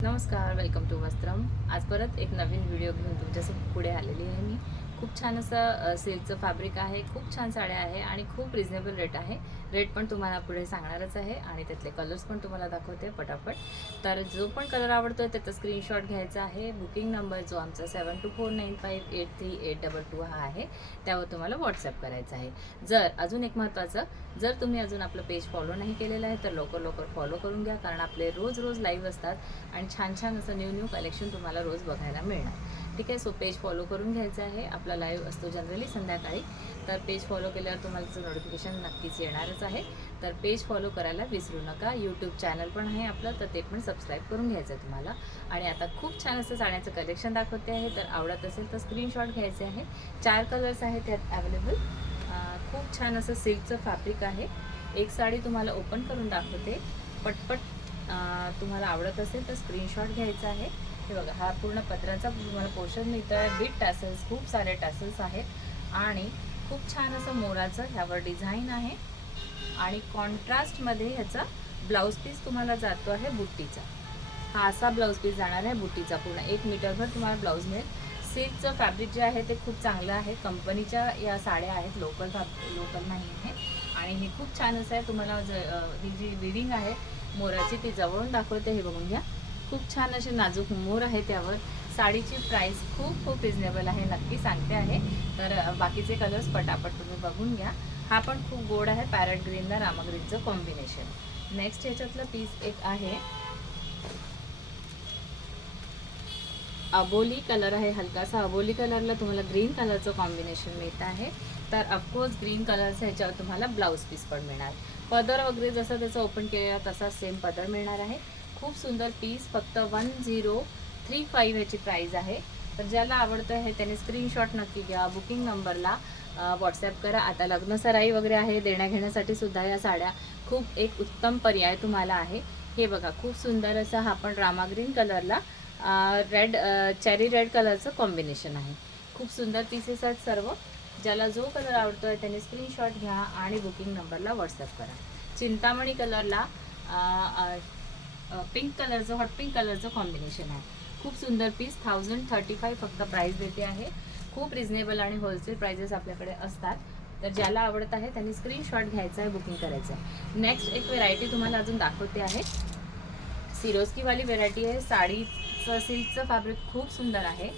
नमस्कार, welcome to वस्त्रम. आज परत एक नवीन व्हिडिओ घेऊन तुमच्यासमोर पुढे आलेली आहे मी. खूप छान असं सिल्कचं फॅब्रिक आहे. खूप छान साड्या आहे आणि खूप रिजनेबल रेट आहे. रेट पण तुम्हाला पुढे सांगणारच आहे आणि त्यातले कलर्स पण तुम्हाला दाखवते पटापट. तर जो पण कलर आवडतो त्याचा स्क्रीनशॉट घ्यायचा आहे. बुकिंग नंबर जो आमचा 7249583822 हा आहे, त्यावर तुम्हाला व्हॉट्सअप करायचा आहे. अजून एक महत्त्वाचं, जर तुम्ही अजून आपलं पेज फॉलो नाही केलेलं आहे तर लवकर फॉलो करून घ्या, कारण आपले रोज लाईव्ह असतात आणि छान छान असं न्यू कलेक्शन तुम्हाला रोज बघायला मिळणार. ठीक आहे. सो पेज फॉलो करून घ्यायचं आहे. आपला लाईव्ह असतो जनरली संध्याकाळी, तर पेज फॉलो केल्यावर तुम्हाला त्याचं नोटिफिकेशन नक्कीच येणारच आहे. तर पेज फॉलो करायला विसरू नका. यूट्यूब चॅनल पण आहे आपलं, तर ते पण सबस्क्राईब करून घ्यायचं आहे तुम्हाला. आणि आता खूप छान असं साड्याचं कलेक्शन दाखवते आहे. तर आवडत असेल तर स्क्रीनशॉट घ्यायचे आहे. 4 कलर्स आहेत त्यात अवेलेबल. खूप छान असं सिल्कचं फॅब्रिक आहे. एक साडी तुम्हाला ओपन करून दाखवते पटपट. तुम्हाला आवडत असेल तर स्क्रीनशॉट घ्यायचा आहे. हे बघा, हा पूर्ण पदराचा तुम्हाला पोर्शन मिळतो आहे. बिग टॅसल्स, खूप सारे टॅसल्स आहेत आणि खूप छान असं मोराचं ह्यावर डिझाईन आहे. आणि कॉन्ट्रास्टमध्ये ह्याचा ब्लाऊज पीस तुम्हाला जातो आहे बुट्टीचा. हा असा ब्लाऊज पीस जाणार आहे बुट्टीचा. पूर्ण 1 मीटरभर तुम्हाला ब्लाऊज मिळेल. सिल्कचं फॅब्रिक जे आहे ते खूप चांगलं आहे. कंपनीच्या या साड्या आहेत, लोकल नाही आहे. आणि हे खूप छान असं आहे. तुम्हाला ही जी विविंग आहे मोराची ती जवळून दाखवते. हे बघून घ्या, खूप छान असे नाजूक मोर आहे त्यावर. साडीची प्राईस खूप रिजनेबल आहे, नक्की सांगते आहे. तर बाकीचे कलर्स पटापट तुम्ही बघून घ्या. हा पण खूप गोड आहे. पॅरट ग्रीनला रामा ग्रीनचं कॉम्बिनेशन. नेक्स्ट ह्याच्यातलं पीस एक आहे, अबोली कलर आहे. हलकासा अबोली कलरला तुम्हाला ग्रीन कलरचं कॉम्बिनेशन मिळत आहे. तर ऑफकोर्स ग्रीन कलरचं ह्याच्यावर तुम्हाला ब्लाऊज पीस पण मिळणार. पदर वगैरे जसं त्याचं ओपन केलेला तसा सेम पदर मिळणार आहे. खूप सुंदर पीस. फक्त 1035 ह्याची प्राईज आहे. तर ज्याला आवडतं आहे त्याने स्क्रीनशॉट नक्की घ्या. बुकिंग नंबरला व्हॉट्सॲप करा. आता लग्न सराई वगैरे आहे, देण्याघेण्यासाठी सुद्धा या साड्या खूप एक उत्तम पर्याय तुम्हाला आहे. हे बघा, खूप सुंदर असा हा पण रामा ग्रीन कलरला रेड चेरी रेड कलरचं कॉम्बिनेशन आहे. खूप सुंदर पीसेस आहेत सर्व. ज्याला जो कलर आवडतो आहे त्याने स्क्रीनशॉट घ्या आणि बुकिंग नंबरला व्हॉट्सअप करा. चिंतामणी कलरला पिंक कलरचं, हॉट पिंक कलरचं कॉम्बिनेशन आहे. खूप सुंदर पीस. 1035 फक्त प्राईस देते आहे. खूप रिजनेबल आणि होलसेल प्राइजेस आपल्याकडे असतात. तर ज्याला आवडत आहे त्यांनी स्क्रीनशॉट घ्यायचा आहे, बुकिंग करायचं आहे. नेक्स्ट एक व्हेरायटी तुम्हाला अजून दाखवते आहे. सिरोस्कीवाली व्हेरायटी आहे. साडीचं सिल्कचं फॅब्रिक खूप सुंदर आहे.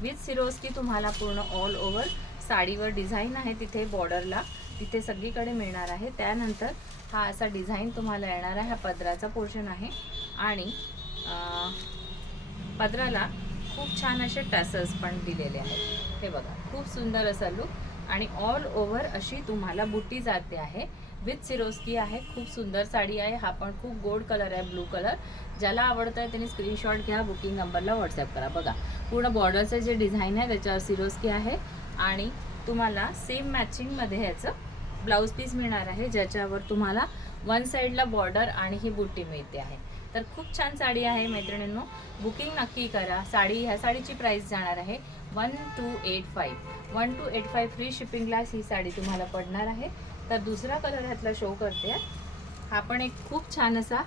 विथ सिरोस्की तुम्हाला पूर्ण ऑल ओव्हर साडीवर डिझाईन आहे. तिथे बॉर्डरला तिथे सगळीकडे मिळणार आहे. त्यानंतर हा असा डिझाईन तुम्हाला येणार आहे. हा पदराचा पोर्शन आहे आणि पदराला खूप छान असे टॅसल्स पण दिलेले आहेत. हे बघा, खूप सुंदर असा लुक आणि ऑल ओव्हर अशी तुम्हाला बुट्टी जाते आहे. विथ सिरोस्की आहे. खूप सुंदर साडी आहे. हा पण खूप गोड कलर आहे, ब्लू कलर. ज्याला आवडतं आहे त्यांनी स्क्रीनशॉट घ्या, बुकिंग नंबरला व्हॉट्सअप करा. बघा, पूर्ण बॉर्डरचं जे डिझाईन आहे त्याच्यावर सिरोस्की आहे आणि तुम्हाला सेम मॅचिंगमध्ये ह्याचं ब्लाऊज पीस मिळणार आहे, ज्याच्यावर तुम्हाला वन साईडला बॉर्डर आणि ही बुट्टी मिळते आहे. तर खूप छान साडी आहे मैत्रिणींनो, बुकिंग नक्की करा. ह्या साडीची प्राईस जाणार आहे 1285 फ्री शिपिंगला ही साडी तुम्हाला पडणार आहे. तर दुसरा कलर ह्यातला शो करते. हा पण एक खूप छान असा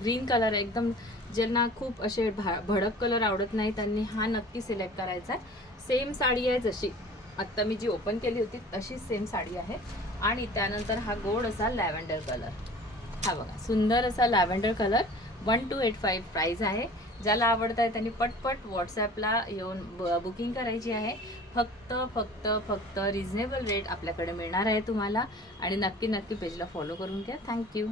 ग्रीन कलर आहे. एकदम ज्यांना खूप असे भडक कलर आवडत नाही त्यांनी हा नक्की सिलेक्ट करायचा आहे. सेम साडी आहे जशी आत्ता मी जी ओपन केली होती तशीच सेम साडी आहे. आणि त्यानंतर हा गोड असा लॅव्हेंडर कलर. हा बघा, सुंदर असा लॅव्हेंडर कलर. 1285 प्राईस आहे. ज्याला आवडत आहे त्यांनी पटपट व्हॉट्सॲपला येऊन बुकिंग करायची आहे. फक्त रिजनेबल रेट आपल्याकडे मिळणार आहे तुम्हाला. आणि नक्की पेजला फॉलो करून घ्या. थँक्यू.